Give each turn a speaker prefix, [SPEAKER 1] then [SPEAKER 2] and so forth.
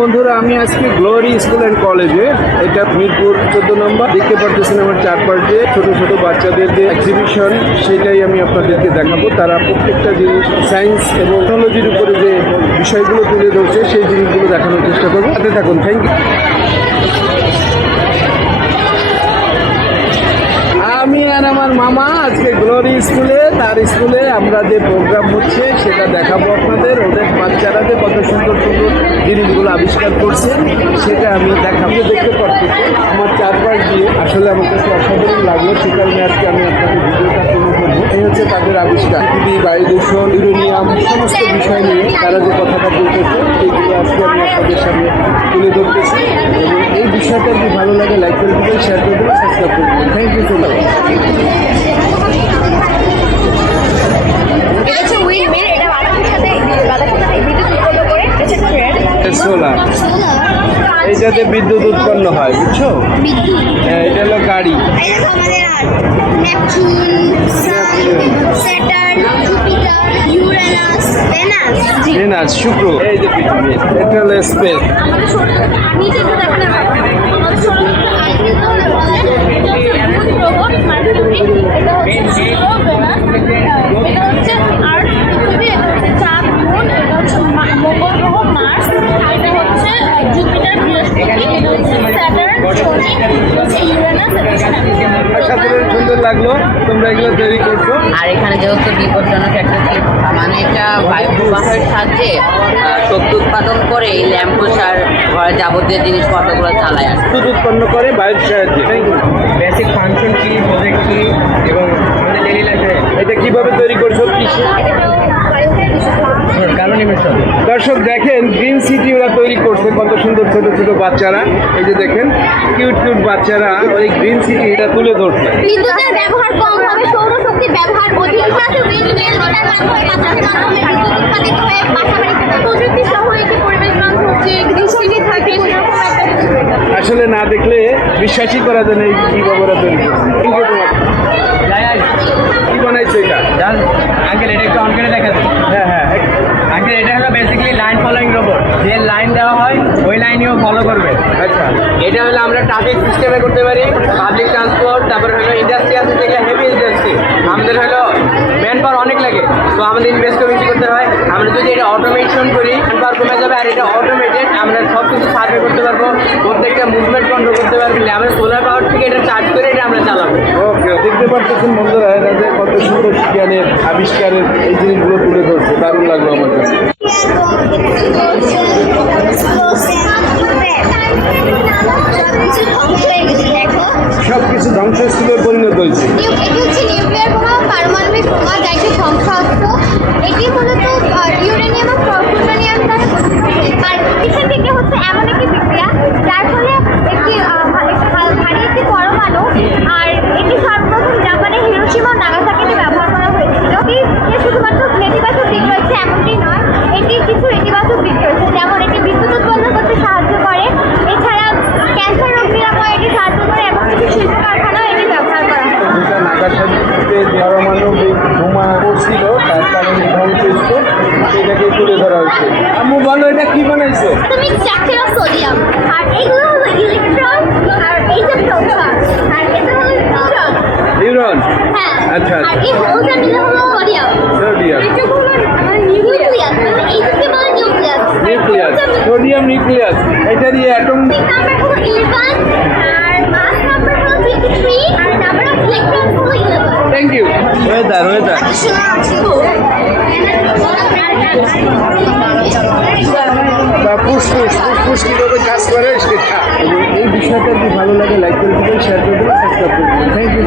[SPEAKER 1] বন্ধুরা, আমি আজকে গ্লোরি স্কুল অ্যান্ড কলেজে, এটা মিরপুর চোদ্দ নম্বর দেখতে পারতেছেন আমার চার পাশে ছোট ছোট বাচ্চাদের যে এক্সিবিশন সেটাই আমি আপনাদেরকে দেখাবো। তারা প্রত্যেকটা জিনিস সায়েন্স এবং টেকনোলজির উপরে যে বিষয়গুলো তুলে ধরছে, সেই জিনিসগুলো দেখানোর চেষ্টা করব। তাতে থাকুন থ্যাংক ইউ আমার মামা আজকে গ্লোরি স্কুলে তার স্কুলে আমরা যে প্রোগ্রাম হচ্ছে সেটা দেখাবো আপনাদের। ওদের বাচ্চারা যে কত সুন্দর সুন্দর জিনিসগুলো আবিষ্কার করছে, সেটা আমি দেখাবো। দেখতে পাচ্ছি আমার চারপাশ দিয়ে আসলে আমার কাছে অসাধারণ লাগল, সে কারণে আজকে আমি আপনাদের ভিডিওটা তুলে ধরবো। এই হচ্ছে তাদের আবিষ্কার। পৃথিবী বায়ু দূষণ ইউরেনিয়াম, সমস্ত বিষয় নিয়ে তারা যে কথাটা বলতেছে সেইগুলো আজকে আমি আপনাদের সামনে তুলে ধরতেছি। এবং এই বিষয়টা যদি ভালো লাগে লাইক করে দেবেন শেয়ার করে দেবেন সাবস্ক্রাইব করে দেবেন থ্যাংক ইউ সো মাচ
[SPEAKER 2] এটা হচ্ছে উইন্ডমিল এটা বাতাসের সাথে বাতাসের সাথে বিদ্যুৎ উৎপন্ন করে এটা হচ্ছে ট্রেন
[SPEAKER 1] সোলার। এইটাতে বিদ্যুৎ উৎপন্ন হয় বুঝছ? হ্যাঁ, এটা হলো গাড়ি।
[SPEAKER 2] ভেনাস
[SPEAKER 1] শুক্র। এই যে পৃথিবী এটা হলো স্পেস।
[SPEAKER 2] এটা হচ্ছে নেপচুন।
[SPEAKER 1] অসাধারণ সুন্দর লাগল। তোমরা এগুলো তৈরি করছ।
[SPEAKER 3] আর এখানে যেহেতু বিপজ্জনক একটা মানে এটা বায়ু প্রবাহের সাহায্যে শক্তি উৎপাদন করে এই ল্যাম্পোসার ঘরে যাবতীয় জিনিসপত্রগুলো চালায় আর।
[SPEAKER 1] বিদ্যুৎ উৎপন্ন করে বায়ুর সাহায্যে।
[SPEAKER 4] বেসিক ফাংশন কি প্রজেক্ট কি এবং আমাদের ডেলি লাইফে
[SPEAKER 1] এটা কীভাবে তৈরি করছ?
[SPEAKER 4] ইমিশন
[SPEAKER 1] দর্শক দেখেন গ্রিন সিটি ওরা তৈরি করছে কত সুন্দর ছোট ছোট বাচ্চারা। এই যে দেখেন কিউট কিউট বাচ্চারা ওই গ্রিন সিটি এটা তুলে ধরছে।
[SPEAKER 2] বিদ্যুতের ব্যবহার কম হবে সৌরশক্তির ব্যবহার অধিক। হবে উইন্ডমিল ওটার মাধ্যমে মাধ্যমে বিদ্যুৎ উৎপাদিত হয়ে বাসাবাড়ি প্রযুক্তি সহ একটি পরিবেশ বান্ধব যে দৃষ্টিটি থাকে সেরকম একটা কিছু এটা।
[SPEAKER 1] আসলে না দেখলে বিশ্বাসই করা যায় না এই কীভাবে ওরা তৈরি করছে। কি বানাইছো এটা?
[SPEAKER 4] আঙ্কেল এটা একটু অন করে দেখা
[SPEAKER 1] হ্যাঁ। হ্যাঁ
[SPEAKER 4] এটা হলো বেসিক্যালি লাইন ফলোয়িং রোবট যে লাইন দেওয়া হয় ওই লাইনেও ফলো করবে।
[SPEAKER 1] আচ্ছা।
[SPEAKER 4] এটা হলো আমরা ট্রাফিক সিস্টেমে করতে পারি পাবলিক ট্রান্সপোর্ট তারপরে হলো ইন্ডাস্ট্রি আছে যেগুলো হেভি ইন্ডাস্ট্রি আমাদের হলো ম্যান পাওয়ার অনেক লাগে তো আমাদের ইনভেস্ট বেশি করতে হয়। আমরা যদি এটা অটোমেশন করি ম্যান পাওয়ার কমে যাবে আর এটা অটোমেটেড আমরা সব কিছু সার্ভে করতে পারব প্রত্যেকটা মুভমেন্ট কন্ট্রোল করতে পারব আমরা সোলার পাওয়ার থেকে এটা চার্জ করে এটা আমরা চালাবো।
[SPEAKER 1] ওকে দেখতে পাচ্ছেন বন্ধুরা যে কত সুন্দর বিজ্ঞানের আবিষ্কারের এই জিনিসগুলো দারুণ লাগল আমার কাছে।
[SPEAKER 2] ধ্বংস হয়ে গেছে দেখো
[SPEAKER 1] সব কিছু ধ্বংসস্থলে পরিণত হয়েছে
[SPEAKER 2] নিউ- এটি হচ্ছে নিউক্লিয়ার বোমা পারমাণবিক বোমা যা একটি ধ্বংসাস্ত্র এটি মূলত আহ, ইউরেনিয়াম ও প্লুটোনিয়াম দ্বারা গঠিত আর পিছন থেকে হচ্ছে এমন একটি বিক্রিয়া যার ফলে একটি আহ, ভা- একটি ভা- ভারী একটি পরমাণু আর এটি সর্বপ্রথম জাপানে হিরোশিমা ও নাগাসাকিতে ব্যবহার করা হয়েছিল এটি যে শুধুমাত্র নেতিবাচক দিক রয়েছে এমনটি নয় এটি কিছু ইতিবাচক দিক রয়েছে যেমন এটি বিদ্যুৎ উৎপন্ন করতে সাহায্য করে এছাড়া ক্যান্সার রোগ নিরাময়ে এটি সাহায্য করে এবং কিছু শিল্প কারখানাও এটি ব্যবহার করা হয়
[SPEAKER 1] যেটা নাগাসাকিতে পারমাণবিক বোমা পড়ছিল তার কারণে ধ্বংসস্থ সেটাকে তুলে ধরা হয়েছে আম্মু বলো এটা কি বানাইছো?
[SPEAKER 2] তুমি চারটে সোডিয়াম। আর এইগুলো হলো ইলেকট্রন আর এই যে প্রোটন আর এটা হলো নিউট্রন।
[SPEAKER 1] নিউরন
[SPEAKER 2] হ্যাঁ
[SPEAKER 1] আচ্ছা।
[SPEAKER 2] আর এই হোলটা মিলে হলো সোডিয়াম।
[SPEAKER 1] সোডিয়াম।
[SPEAKER 2] এটা হলো নিউক্লিয়াস মানে এইটাকে বলে নিউক্লিয়াস?
[SPEAKER 1] নিউক্লিয়াস। Sodium nucleus. এটা দিয়ে অ্যাটম
[SPEAKER 2] নাম্বার হলো 11 আর মাস নাম্বার হলো 23 আর নাম্বার অফ ইলেকট্রন হলো 11
[SPEAKER 1] থ্যাংক ইউ ওয়েদার ওয়েদার বা পুষ্পুষ পুষ্পুষ কীভাবে কাজ করে সেটা। এই বিষয়টা কি ভালো লাগে লাইক করে দিবেন শেয়ার করে দেবেন সাবস্ক্রাইব করবেন থ্যাংক ইউ